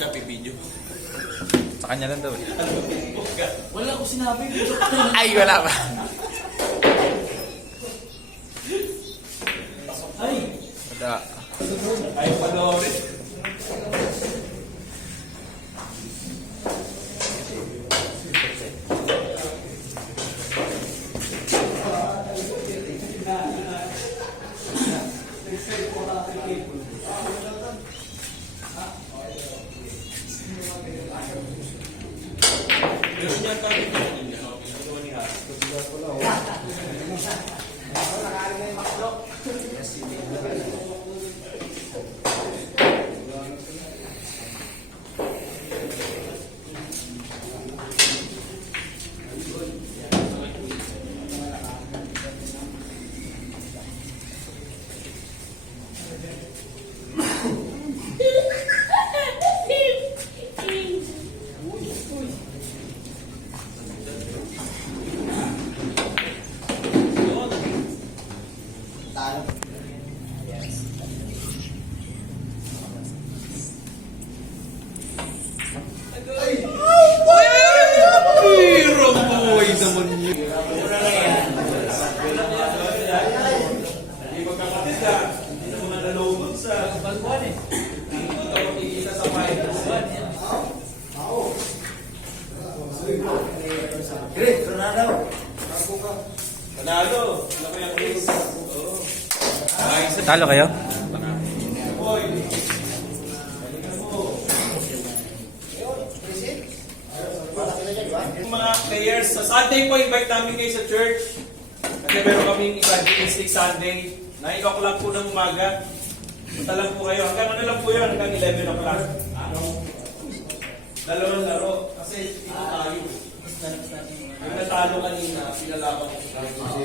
siya, pipidyo. Sa kanya lang daw eh. Wala ko sinabi. Ay, wala ba? Ay! Wala. Ay, panoorin. Panalo. Talo kayo? Mga players, sa Sunday po, invite namin kayo sa church. Kasi meron kaming evangelistic Sunday. 9 o'clock po ng umaga. Punta lang po kayo. Hanggang ano lang po yun? Hanggang 11 o'clock. Dalawang laro. Kasi dito tayo. Yung natalo kanina, pinalaban ko sa tayo.